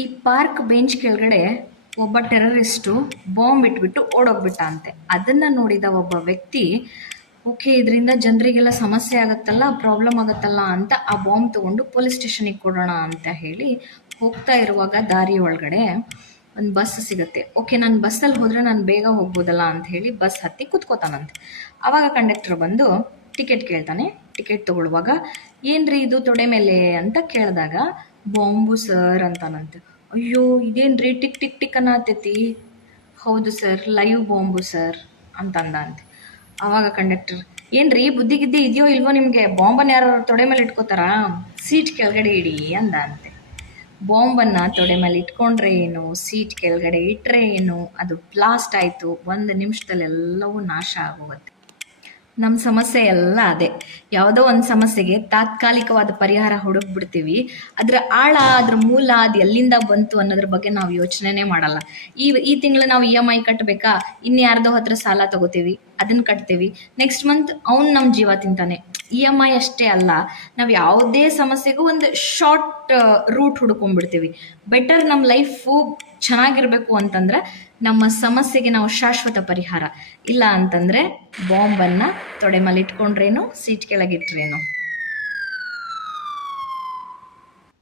ಈ park bench ಕೆಳಗಡೆ ಒಬ್ಬ ಟೆರರಿಸ್ಟು ಬಾಂಬ್ ಇಟ್ಬಿಟ್ಟು ಓಡೋಗ್ಬಿಟ್ಟ ಅಂತೆ. ಅದನ್ನ ನೋಡಿದ ಒಬ್ಬ ವ್ಯಕ್ತಿ, ಓಕೆ ಇದರಿಂದ ಜನರಿಗೆಲ್ಲ ಸಮಸ್ಯೆ ಆಗುತ್ತಲ್ಲ, ಪ್ರಾಬ್ಲಮ್ ಆಗುತ್ತಲ್ಲ ಅಂತ ಆ ಬಾಂಬ್ ತಗೊಂಡು ಪೊಲೀಸ್ ಸ್ಟೇಷನಿಗೆ ಕೊಡೋಣ ಅಂತ ಹೇಳಿ ಹೋಗ್ತಾ ಇರುವಾಗ ದಾರಿ ಒಳಗಡೆ ಒಂದು ಬಸ್ ಸಿಗುತ್ತೆ. ಓಕೆ ನಾನು ಬಸ್ಸಲ್ಲಿ ಹೋದರೆ ನಾನು ಬೇಗ ಹೋಗ್ಬೋದಲ್ಲ ಅಂತ ಹೇಳಿ ಬಸ್ ಹತ್ತಿ ಕುತ್ಕೋತಾನಂತೆ. ಆವಾಗ ಕಂಡಕ್ಟರ್ ಬಂದು ಟಿಕೆಟ್ ಕೇಳ್ತಾನೆ. ಟಿಕೆಟ್ ತಗೊಳ್ಳುವಾಗ ಏನ್ರಿ ಇದು ತೊಡೆ ಮೇಲೆ ಅಂತ ಕೇಳಿದಾಗ ಬಾಂಬು ಸರ್ ಅಂತಾನಂತೆ. ಅಯ್ಯೋ ಇದೇನ್ರಿ ಟಿಕ್ ಟಿಕ್ ಟಿಕ್ ಅನ್ನತೈತಿ. ಹೌದು ಸರ್, ಲೈವ್ ಬಾಂಬು ಸರ್ ಅಂತಂದ ಅಂತೆ. ಆವಾಗ ಕಂಡಕ್ಟರ್, ಏನ್ರಿ ಬುದ್ಧಿ ಗಿದ್ದಿ ಇದೆಯೋ ಇಲ್ವೋ ನಿಮಗೆ, ಬಾಂಬನ್ನು ಯಾರು ತೊಡೆ ಮೇಲೆ ಇಟ್ಕೋತಾರಾ, ಸೀಟ್ ಕೆಳಗಡೆ ಇಡಿ ಅಂದ ಅಂತೆ. ಬಾಂಬನ್ನು ತೊಡೆ ಮೇಲೆ ಇಟ್ಕೊಂಡ್ರೆ ಏನು, ಸೀಟ್ ಕೆಳಗಡೆ ಇಟ್ಟರೆ ಏನು, ಅದು ಬ್ಲಾಸ್ಟ್ ಆಯಿತು, 1 ನಿಮಿಷದಲ್ಲಿ ಎಲ್ಲವೂ ನಾಶ ಆಗೋಗುತ್ತೆ. ನಮ್ಮ ಸಮಸ್ಯೆ ಎಲ್ಲ ಅದೇ. ಯಾವುದೋ ಒಂದು ಸಮಸ್ಯೆಗೆ ತಾತ್ಕಾಲಿಕವಾದ ಪರಿಹಾರ ಹುಡುಕ್ಬಿಡ್ತೀವಿ. ಅದರ ಆಳ, ಅದ್ರ ಮೂಲ, ಅದು ಎಲ್ಲಿಂದ ಬಂತು ಅನ್ನೋದ್ರ ಬಗ್ಗೆ ನಾವು ಯೋಚನೆನೇ ಮಾಡಲ್ಲ. ಈ ತಿಂಗಳು ನಾವು EMI ಕಟ್ಟಬೇಕಾ, ಇನ್ಯಾರ್ದೋ ಹತ್ರ ಸಾಲ ತಗೋತೀವಿ, ಅದನ್ನ ಕಟ್ತೀವಿ. ನೆಕ್ಸ್ಟ್ ಮಂತ್ ಅವ್ನು ನಮ್ಮ ಜೀವ ತಿಂತಾನೆ. EMI ಅಷ್ಟೇ ಅಲ್ಲ, ನಾವು ಯಾವುದೇ ಸಮಸ್ಯೆಗೂ ಒಂದು ಶಾರ್ಟ್ ರೂಟ್ ಹುಡ್ಕೊಂಡ್ಬಿಡ್ತೀವಿ. ಬೆಟರ್ ನಮ್ಮ ಲೈಫು ಚೆನ್ನಾಗಿರ್ಬೇಕು ಅಂತಂದ್ರೆ ನಮ್ಮ ಸಮಸ್ಯೆಗೆ ನಾವು ಶಾಶ್ವತ ಪರಿಹಾರ, ಇಲ್ಲ ಅಂತಂದರೆ ಬಾಂಬನ್ನು ತೊಡೆ ಮೇಲೆ ಇಟ್ಕೊಂಡ್ರೇನು, ಸೀಟ್ ಕೆಳಗಿಟ್ರೇನು.